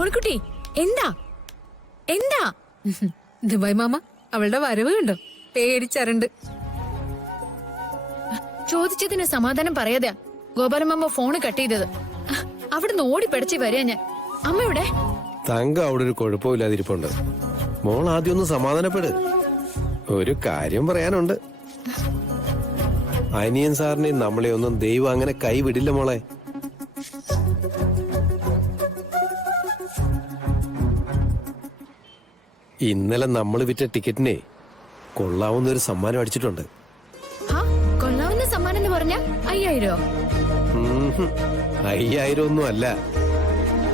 മോളിക്കുട്ടി എന്താ എന്താ? Dubai mama അവളുടെ വരവ് കണ്ടോ? പേടിച്ചരണ്ട്. ചോദിച്ചതിന് സമാധാനം പറയാതെയാ ഗോപാലമാമ ഫോണ് കട്ട് ചെയ്തത്. അവിടുന്ന് ഓടി പിടച്ച് വരിക ഞാൻ. അമ്മ ഇവിടെ തങ്ക അവിടെ ഒരു കുഴപ്പമില്ലാതിരിപ്പുണ്ട്. മോൾ ആദ്യം ഒന്ന് സമാധാനപ്പെട്. ഒരു കാര്യം പറയാനുണ്ട്. അനിയൻ സാറിനെ നമ്മളെ ഒന്നും ദൈവം അങ്ങനെ കൈവിടില്ല മോളെ. ഇന്നലെ നമ്മൾ വിറ്റ ടിക്കറ്റിനെ കൊള്ളാവുന്ന ഒരു സമ്മാനം അടിച്ചിട്ടുണ്ട്. കൊള്ളാവുന്ന സമ്മാനം എന്ന് പറഞ്ഞ 5000? 5000 ഒന്നും അല്ല.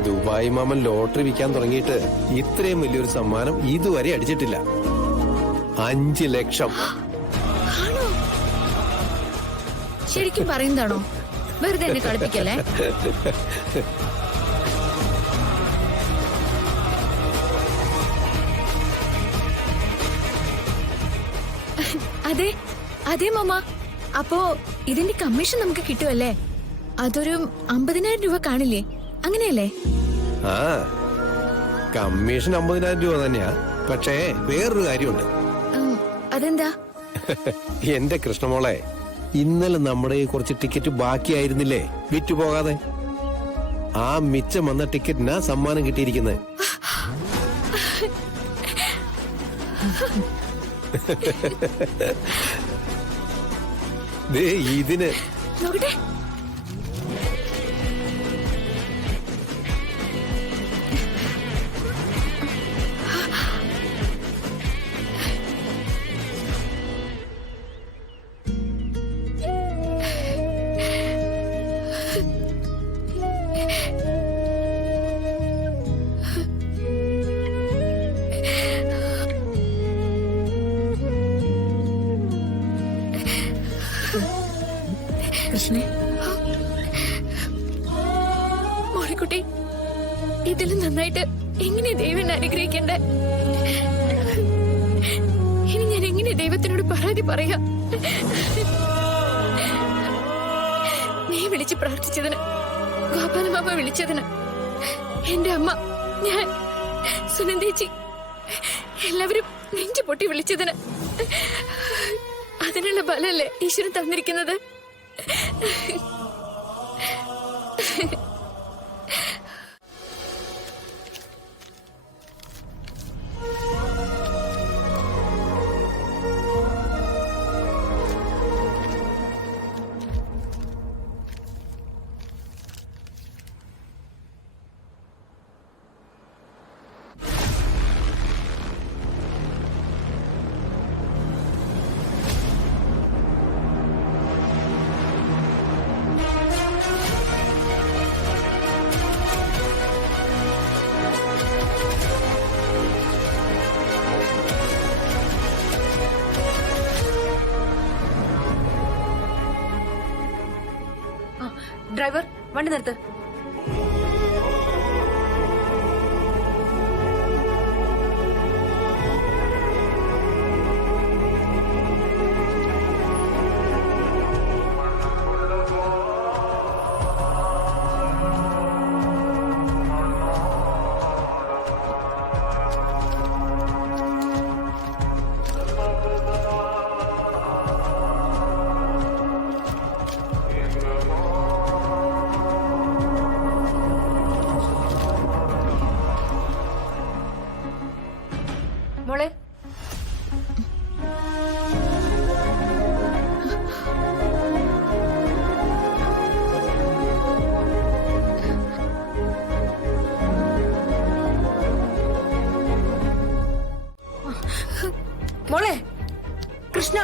ദുബായ് മാമൻ ലോട്ടറി വിൽക്കാൻ തുടങ്ങിയിട്ട് ഇത്രയും വലിയൊരു സമ്മാനം ഇതുവരെ അടിച്ചിട്ടില്ല. 5 ലക്ഷം. ശരിക്കും പറയുന്നതാണോ? വെറുതെ എന്നെ കളിപ്പിക്കല്ലേ. അതെ അതെ മാമ. അപ്പോ ഇതിന്റെ കമ്മീഷൻ നമുക്ക് കിട്ടുമല്ലേ? അതൊരു 50,000 രൂപ കാണില്ലേ? അങ്ങനെയല്ലേ? ആ, കമ്മീഷൻ 50,000 രൂപ തന്നെയാ. പക്ഷേ വേറൊരു കാര്യമുണ്ട്. അതെന്താ? എന്റെ കൃഷ്ണമോളെ, ഇന്നലെ നമ്മുടെ കുറച്ച് ടിക്കറ്റ് ബാക്കിയായിരുന്നില്ലേ വിറ്റുപോകാതെ? ആ മിച്ചം വന്ന ടിക്കറ്റിനാ സമ്മാനം കിട്ടിയിരിക്കുന്നത്. ഇതിന് നോക്കട്ടെ. കൃഷ്ണേ, മോളിക്കുട്ടി, ഇതിലും നന്നായിട്ട് എങ്ങനെ ദൈവം അനുഗ്രഹിക്കണ്ടേ? ഇനി ഞാൻ എങ്ങനെ ദൈവത്തിനോട് പരാതി പറയാ? നീ വിളിച്ച് പ്രാർത്ഥിച്ചതിന്, ഗോപാലമാമ വിളിച്ചതിന്, എന്റെ അമ്മ, ഞാൻ, സുനന്ദേച്ചി, എല്ലാവരും നെഞ്ചു പൊട്ടി വിളിച്ചതിന്, അതിനുള്ള ബലല്ലേ ഈശ്വരൻ തന്നിരിക്കുന്നത്? ഡ്രൈവർ, വണ്ടി നിർത്ത്. മോളെ, മോളെ, കൃഷ്ണ,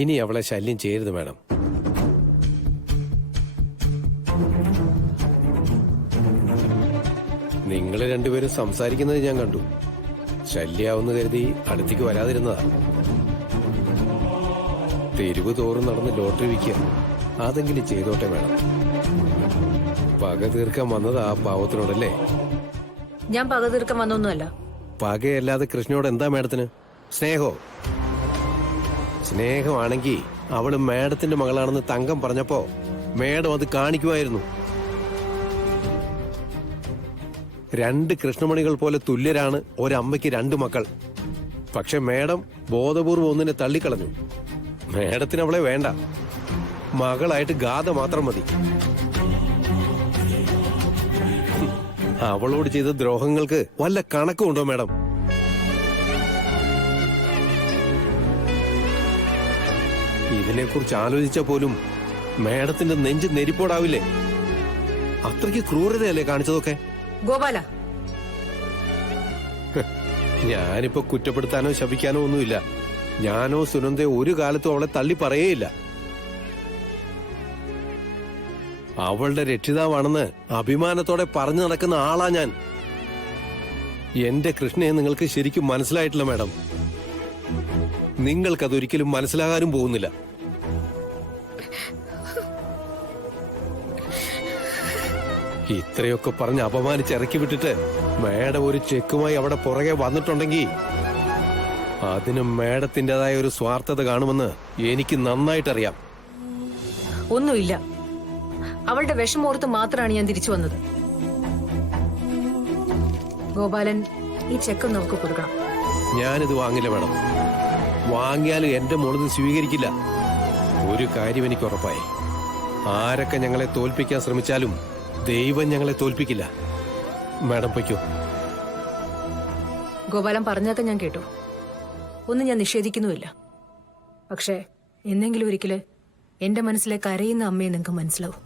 ഇനി അവളെ ശല്യം ചെയ്യരുത് മാഡം. നിങ്ങൾ രണ്ടുപേരും സംസാരിക്കുന്നത് ഞാൻ കണ്ടു. ശല്യാവെന്ന് കരുതി അടുത്തേക്ക് വരാതിരുന്നതാ. തെരുവ് തോറും നടന്ന് ലോട്ടറി വിൽക്കുക, അതെങ്കിലും ചെയ്തോട്ടെ വേണം. പക തീർക്കാൻ വന്നത് ആ പാവത്തിനോടല്ലേ? ഞാൻ പക തീർക്കാൻ വന്നൊന്നുമല്ല. പകയല്ലാതെ കൃഷ്ണയോട് എന്താ മേഡത്തിന്? സ്നേഹോ? സ്നേഹമാണെങ്കിൽ അവള് മേഡത്തിന്റെ മകളാണെന്ന് തങ്കം പറഞ്ഞപ്പോ മേഡം അത് കാണിക്കുമായിരുന്നു. 2 കൃഷ്ണമണികൾ പോലെ തുല്യരാണ് ഒരമ്മയ്ക്ക് 2 മക്കൾ. പക്ഷെ മേഡം ബോധപൂർവ്വം ഒന്നിനെ തള്ളിക്കളഞ്ഞു. മേഡത്തിന് അവളെ വേണ്ട, മകളായിട്ട് ഗാഥ മാത്രം മതി. അവളോട് ചെയ്ത ദ്രോഹങ്ങൾക്ക് വല്ല കണക്കുണ്ടോ മേഡം? ഇതിനെക്കുറിച്ച് ആലോചിച്ച പോലും മേഡത്തിന്റെ നെഞ്ച് നെരിപ്പോടാവില്ലേ? അത്രയ്ക്ക് ക്രൂരതയല്ലേ കാണിച്ചതൊക്കെ? ഗോപാല, ഞാനിപ്പോ കുറ്റപ്പെടുത്താനോ ശപിക്കാനോ ഒന്നുമില്ല. ഞാനോ സുനന്ദയോ ഒരു കാലത്തും അവളെ തള്ളി പറയേയില്ല. അവളുടെ രക്ഷിതാവാണെന്ന് അഭിമാനത്തോടെ പറഞ്ഞു നടക്കുന്ന ആളാ ഞാൻ. എന്റെ കൃഷ്ണയെ നിങ്ങൾക്ക് ശരിക്കും മനസ്സിലായിട്ടില്ല മേഡം. നിങ്ങൾക്കതൊരിക്കലും മനസ്സിലാകാനും പോകുന്നില്ല. ഇത്രയൊക്കെ പറഞ്ഞ് അപമാനിച്ച് ഇറക്കി വിട്ടിട്ട് മേഡം ഒരു ചെക്കുമായി അവിടെ പുറകെ വന്നിട്ടുണ്ടെങ്കിൽ അതിന് മേഡത്തിൻ്റെതായ ഒരു സ്വാർത്ഥത കാണുമെന്ന് എനിക്ക് നന്നായിട്ടറിയാം. ഒന്നുമില്ല. അവളുടെ വിഷമോർത്ത് മാത്രമാണ് ഞാൻ തിരിച്ചു വന്നത്. ഗോപാലൻ, ഈ ചെക്ക് നമുക്ക് കൊടുക്കണം. ഞാനിത് വാങ്ങില്ല മേഡം. വാങ്ങിയാലും എന്റെ മോളിത് സ്വീകരിക്കില്ല. ഒരു കാര്യം എനിക്ക് ഉറപ്പായി, ആരൊക്കെ ഞങ്ങളെ തോൽപ്പിക്കാൻ ശ്രമിച്ചാലും ദൈവം ഞങ്ങളെ തോൽപ്പിക്കില്ല. മാഡം പൊയ്ക്കോ. ഗോപാലൻ പറഞ്ഞതൊക്കെ ഞാൻ കേട്ടു. ഒന്നും ഞാൻ നിഷേധിക്കുന്നുമില്ല. പക്ഷേ എന്നെങ്കിലും ഒരിക്കല് എന്റെ മനസ്സിലെ കരയുന്ന അമ്മയെ നിങ്ങൾക്ക് മനസ്സിലാവും.